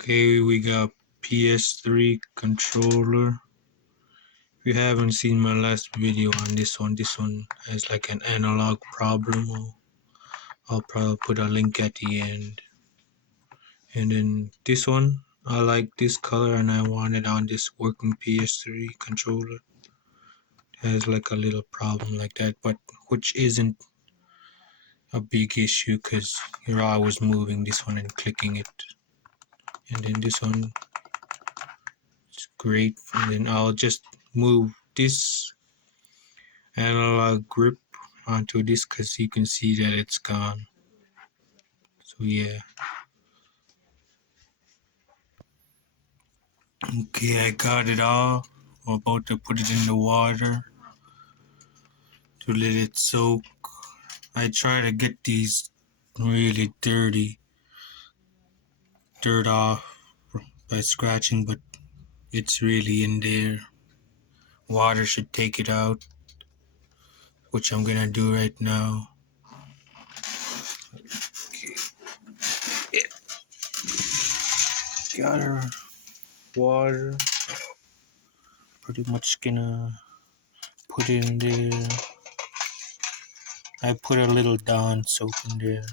Okay, we got PS3 controller. If you haven't seen my last video on this one has like an analog problem. I'll probably put a link at the end. And then this one, I like this color and I want it on this working PS3 controller. It has like a little problem like that, but which isn't a big issue because you're always moving this one and clicking it. And then this one is great. And then I'll just move this analog grip onto this because you can see that it's gone. So yeah. Okay, I got it off. I'm about to put it in the water to let it soak. I try to get these really dirty dirt off by scratching, but it's really in there. Water should take it out, which I'm gonna do right now. Okay. Yeah. Got her water. Pretty much gonna put it in there. I put a little Dawn soap in there.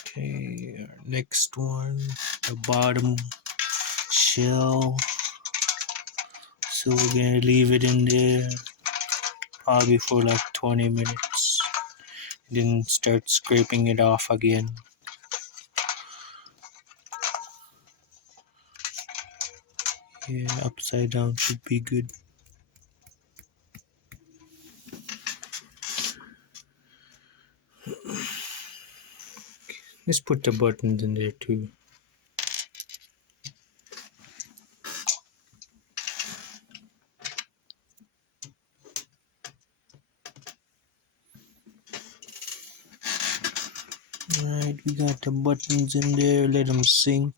Okay, our next one, the bottom shell. So we're gonna leave it in there probably for like 20 minutes. Then start scraping it off again. Yeah, upside down should be good. Let's put the buttons in there too. Alright, we got the buttons in there, let them sink.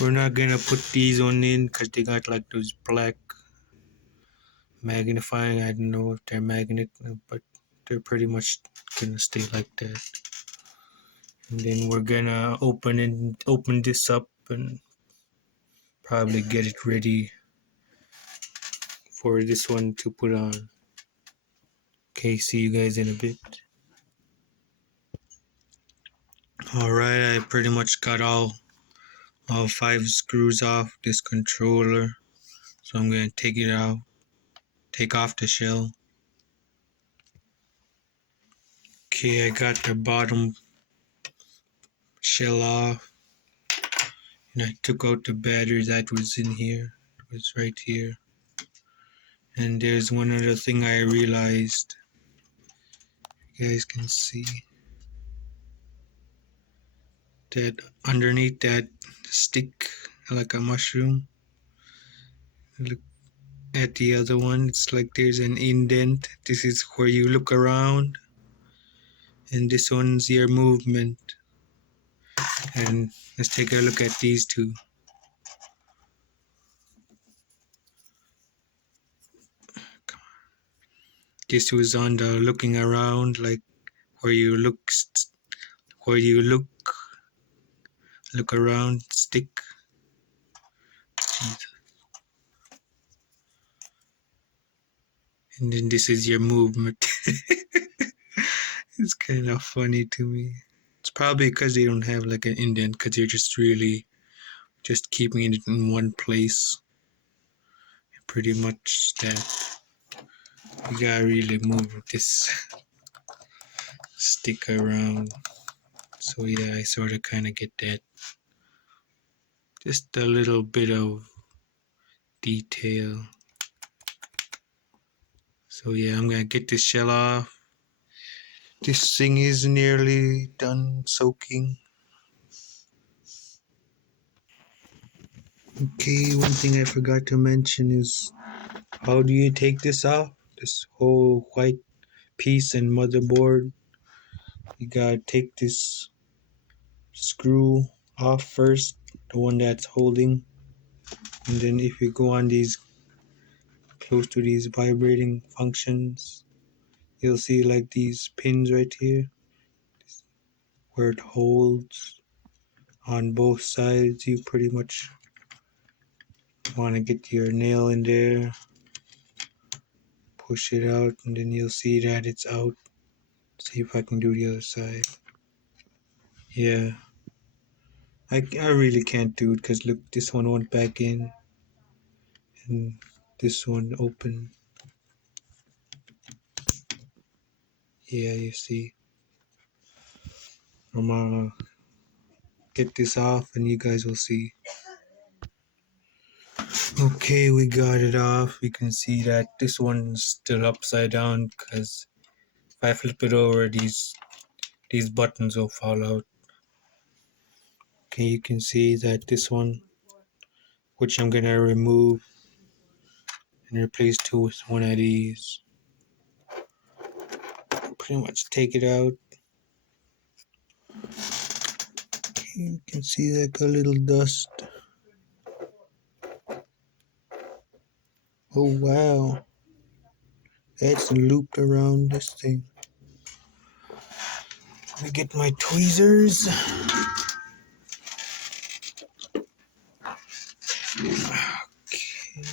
We're not gonna put these on in because they got like those black magnifying. I don't know if they're magnet, but they're pretty much gonna stay like that. And then we're gonna open this up and probably get it ready for this one to put on. Okay, see you guys in a bit. Alright, I pretty much got all 5 screws off this controller. So I'm gonna take it out, take off the shell. Okay, I got the bottom shell off. And I took out the battery that was in here. It was right here. And there's one other thing I realized. You guys can see that underneath that stick, like a mushroom. Look at the other one. It's like there's an indent. This is where you look around. And this one's your movement. And let's take a look at these two. This was on the looking around, like where you look around stick. And then this is your movement. It's kind of funny to me. It's probably because they don't have like an indent, because you're just really just keeping it in one place. Pretty much that. You gotta really move this stick around. So yeah, I sort of kind of get that. Just a little bit of detail. So yeah, I'm gonna get this shell off. This thing is nearly done soaking. Okay, one thing I forgot to mention is how do you take this off? This whole white piece and motherboard. You gotta take this screw off first, the one that's holding, and then if you go on these close to these vibrating functions, you'll see like these pins right here where it holds on both sides. You pretty much want to get your nail in there, push it out, and then you'll see that it's out. See if I can do the other side. Yeah, I really can't do it because look, this one went back in and this one open. Yeah, you see. I'm gonna get this off and you guys will see. Okay, we got it off. We can see that this one's still upside down because if I flip it over, these buttons will fall out. Okay, you can see that this one, which I'm gonna remove and replace two with one of these. Pretty much take it out. Okay, you can see like a little dust. Oh wow, that's looped around this thing. Let me get my tweezers. Okay.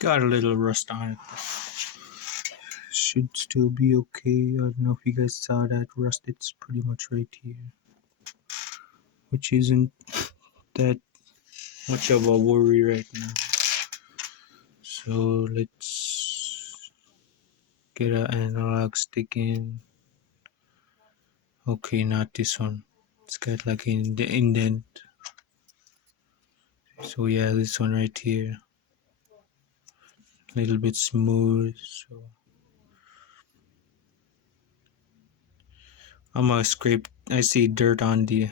Got a little rust on it. Should still be okay. I don't know if you guys saw that rust. It's pretty much right here, which isn't that much of a worry right now. So let's get an analog stick in. Okay, not this one. It's got like an indent. So yeah, this one right here. A little bit smooth. So I'm gonna scrape. I see dirt on the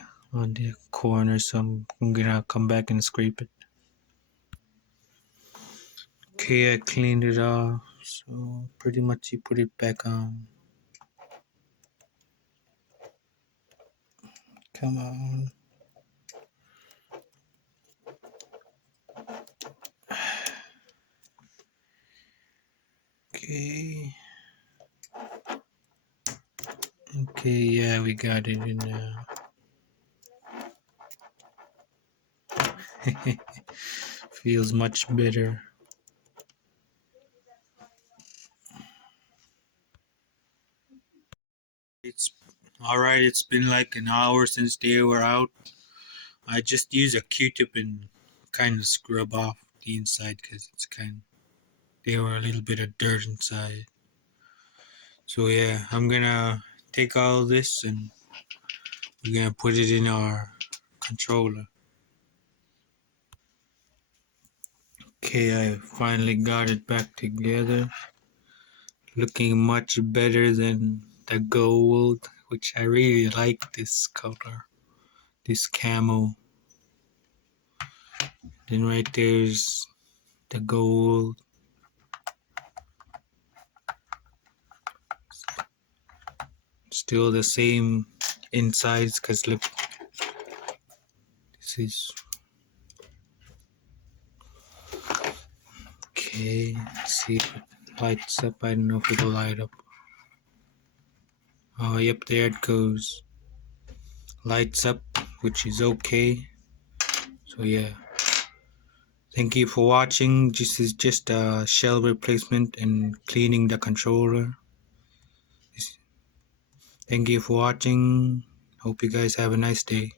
corner, so I'm gonna come back and scrape it. Okay, I cleaned it off. So pretty much you put it back on. Come on. Okay. Okay, yeah, we got it in now. Feels much better. It's alright, it's been like an hour since they were out. I just use a Q-tip and kind of scrub off the inside because it's they were a little bit of dirt inside. So yeah, I'm gonna take all this and we're gonna put it in our controller. Okay, I finally got it back together. Looking much better than the gold, which I really like this color, this camo. Then right there's the gold. Still the same insides, cause look, this is okay. Let's see if it lights up. I don't know if it'll light up. Oh, yep, there it goes. Lights up, which is okay. So yeah. Thank you for watching. This is just a shell replacement and cleaning the controller. Thank you for watching. Hope you guys have a nice day.